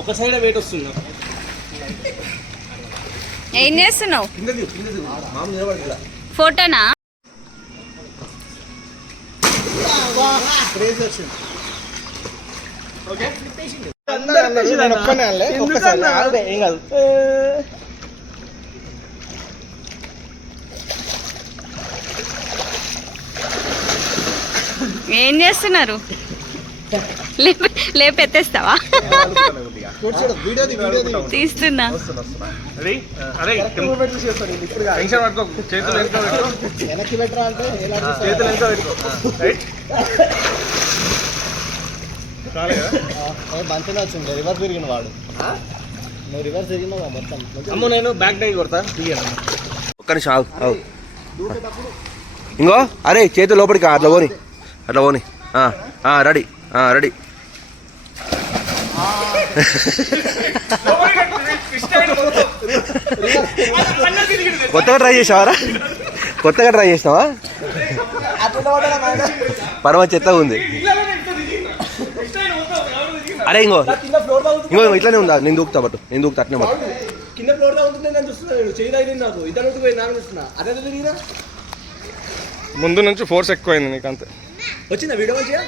ఒక side wait వస్తుంది. ఏం చేస్తున్నావు? ఫోటోనా? ఏం చేస్తున్నారు? లేపెత్తేస్తావా? తీస్తున్నా. మంచిగా వచ్చింది. రివర్స్ తిరిగిన వాడు, నువ్వు రివర్స్ తిరిగినావు మొత్తం. అమ్మ నేను బ్యాక్ డై కొడతా. ఒక్క నిమిషం ఆగు. ఇంకో అరే చేతులు లోపలికి అట్లా పోని, అట్లా పోని. Ready ready. కొత్తగా ట్రై చేసావారా? కొత్తగా ట్రై చేసినావా? పరమ చెత్తగా ఉంది. అరే ఇంకో ఇంకో ఇట్లానే ఉందా? నేను దూకుతా బట్టు, నేను దూకుతా అట్నే బట్టు. కింద ఫ్లోర్ తాగుతుంది నేను చూస్తున్నాను. చేయి తగిలింది నాకు. ఇద్దరు పోయి నాకు చూస్తున్నా. అదే తిరిగినా ముందు నుంచి ఫోర్స్ ఎక్కువైంది నీకు అంతే. వచ్చిందా వీడియో మంచిగా?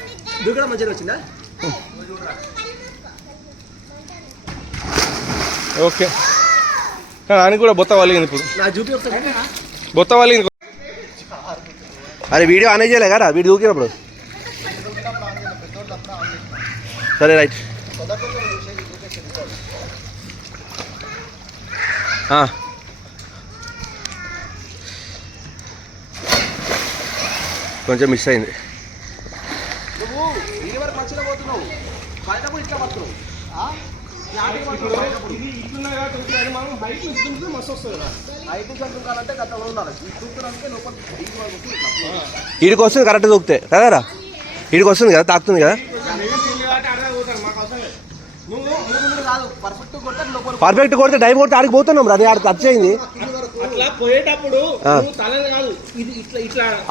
దూకడం మంచిగా వచ్చిందా? ఓకే. అని కూడా బొత్త వలిగింది ఇప్పుడు. నా చూపి ఒకసారి. బొత్త వలిగింది. అరే వీడియో ఆనే చేయలే కదా వీడియో దూకినప్పుడు. సరే రైట్. కొంచెం మిస్ అయింది. నువ్వు ఇది వరకు మంచిగా పోతున్నావు, బయటప్పుడు ఇట్లా పడుతున్నావు. వీడికి వస్తుంది కరెక్ట్ దూకితే కదరా? వీడికి వస్తుంది కదా, తాకుతుంది కదా. పర్ఫెక్ట్ కొడితే టైం కొడితే ఆడికి పోతున్నాం రా. ఆడికి టచ్ అయింది.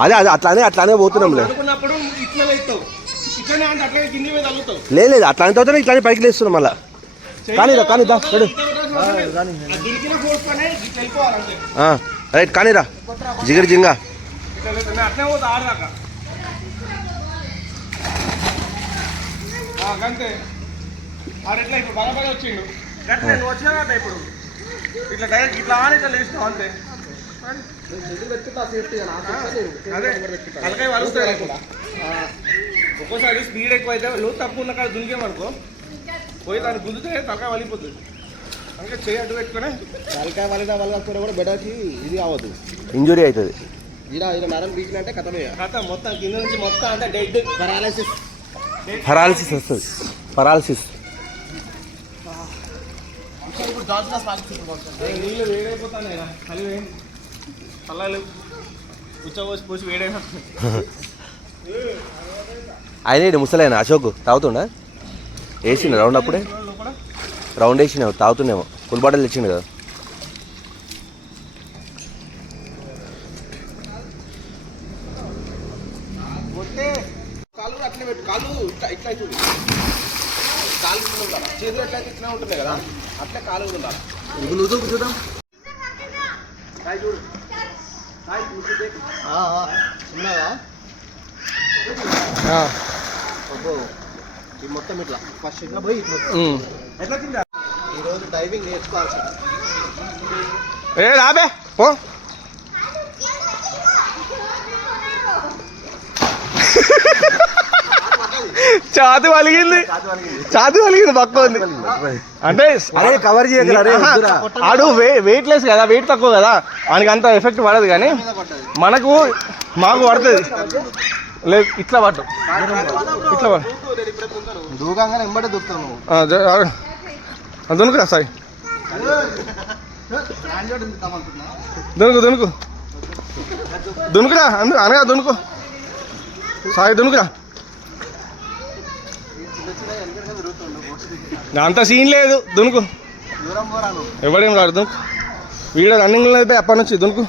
అదే అదే అట్లానే పోతున్నాం. లేదు అట్లానే తోనే ఇట్లానే పైకి లేస్తున్నాం మళ్ళా. కానీ దా రైట్ కానీరా జిగర్ జింగా. వచ్చిండు వచ్చినా ఇప్పుడు ఇట్లా డైరెక్ట్ ఇట్లా అని ఇట్లా లేచినావు అంతే. తలకాయ వలుస్తాయి. ఒక్కోసారి స్పీడ్ ఎక్కువ అయితే లోతు తక్కువ ఉన్న కాడ దునికేమనుకో పోయి దాన్ని గుద్దితే తలకాయ వలిపోతుంది. అందుకే చేయి అడ్డు పెట్టుకుని తలకాయ వలగకుండా కూడా బెడకి ఇది అవ్వదు, ఇంజురీ అవుతుంది. ఇలా నరం బీచినట్టే కథమే. కథ మొత్తం కింద నుంచి మొత్తం అంటే డెడ్ పరాలసిస్ వస్తుంది. పరాలసిస్. నీళ్ళు వేడైపోతాను చలి చల్లాలి కూర్చోపోసి పోసి వేడైపోతుంది. ఆయన ముసలైన అశోక్ తాగుతుండా? వేసిండు రౌండ్ అప్పుడే రౌండ్ వేసినావు తాగుతుండేమో. ఫుల్ బాటిల్ తెచ్చిండు కదా. కాలు అట్లే పెట్టు. కాలు ఇట్లా అవుతుంది. కాలు చేతులు ఎట్లయితే ఇట్లా ఉంటుంది కదా అట్లే కాలు కూడా ఉండాలి. నువ్వు చూద్దాం చూడు ఉన్నావా? మొత్తం ఇట్లా ఫస్ట్ ఇట్లా పోయి ఎట్లా కింద. ఈరోజు డైవింగ్ నేర్చుకోవాల్సి రాబే పో. ఛాతి వలిగింది పక్క ఉంది అంటే కవర్ చేయగలరు. ఆడు వెయిట్ లెస్ కదా, వెయిట్ తక్కువ కదా, ఆయనకి అంత ఎఫెక్ట్ పడదు. కానీ మాకు పడుతుంది. లేదు ఇట్లా పట్టు, ఇట్లా పట్టు. దూకంగానే ఎంబడే దూకుతావు. దునుకురా సాయి, దునుకురా అనగా దునుకు సాయి, దునుకురా. అంత సీన్ లేదు, దునుకు. ఎవడేం కాదు దునుకు వీడియో రన్నింగ్ లేదు అప్పటి నుంచి దునుకు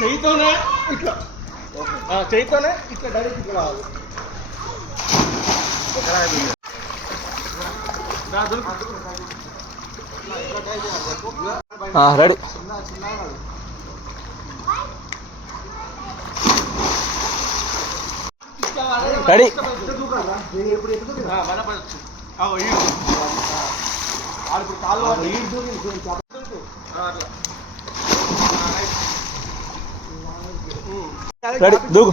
చేయితోనే ఇట్లా చేయితోనే ఇట్లా డైరెక్ట్ ఇట్లా రెడీ రెడీ రెడీ దూకు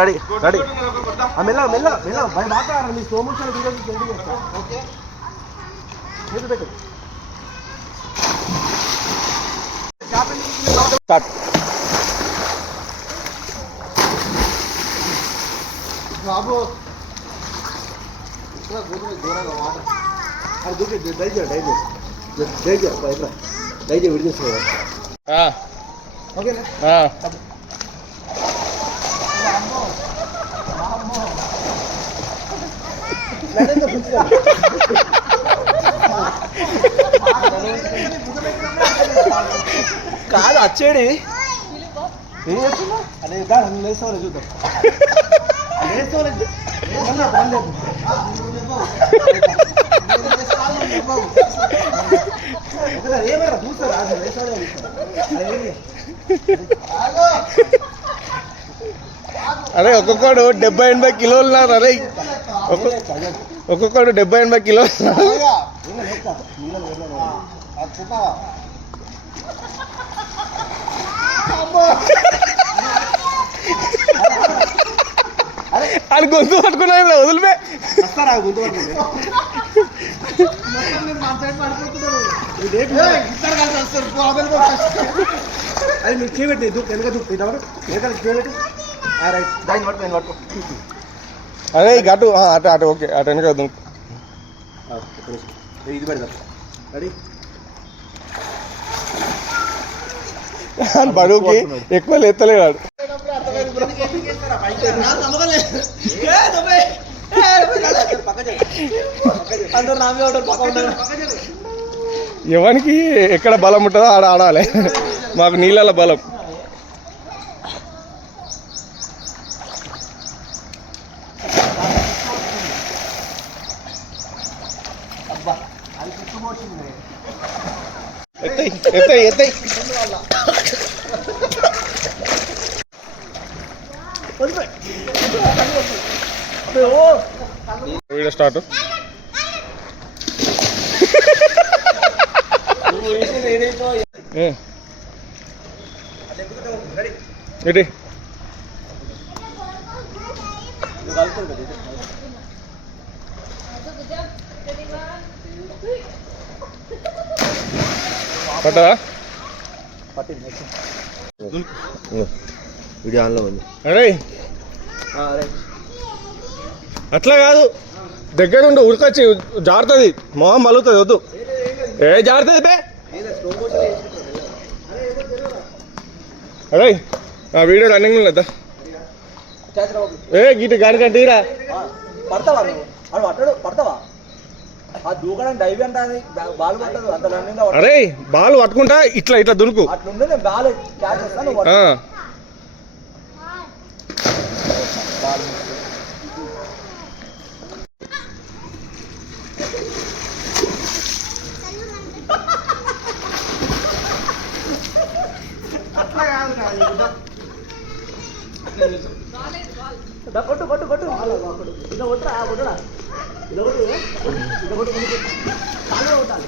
రెడీ రెడీ మెల్ల మెల్ల మెల్ల భయ బాగా మీ స్లో మోషన్ ఓకే పెట్టు స్టార్ట్ బాబు అది దూకి దయచేసి విడి చేసుకోవాలి ఓకేనా కాదు వచ్చేడి ఏం చేస్తున్నా అదే లేసుకోవాలి చూద్దాం ఏమైనా చూస్తారా అరే ఒక్కొక్కడు 70-80 కిలోలు ఉన్నారు అరే ఒక్కొక్కడు 70-80 కిలోలు అది గొంతు పట్టుకున్నా వదిలిపే అది మీరు చేయబెట్టి వెనక చూపెట్టి అదే అటు అటు అటు ఓకే అటు వెనక ఇది పెడదాం రెడీ బరువుకి ఎక్కువ ఎత్తలేడు ఎవరికి ఎక్కడ బలం ఉంటుందో ఆడ ఆడాలి మాకు నీళ్ళ బలం ఎత్తాయి వీడియో స్టార్ట్ ఏంటి పట్టదా వీడియో ఆన్లో ఉంది అరే అట్లా కాదు దగ్గర ఉండి ఉరికొచ్చి జారుతుంది మొహం మలుగుతుంది వద్దు ఏ జారుతుంది అరే ఆ వీడియో రన్నింగ్ లేదా ఏ గీట గాని కంటీరా పడతావా పడతావా దూకడానికి డైవ్ అంటే బాల్ పట్టదు అంత రన్నింగ్. అరే బాల్ పట్టుకుంటా ఇట్లా ఇట్లా దునుకు అట్లుండే నేను బాల్ క్యాచ్ చేస్తాను. అట్లా కాదు కొట్టు కొట్టు కొట్టు ఇలా కొట్టురా కొట్టురా ఇలా కొట్టు ఇలా కొట్టు కాలు కొట్టాలి.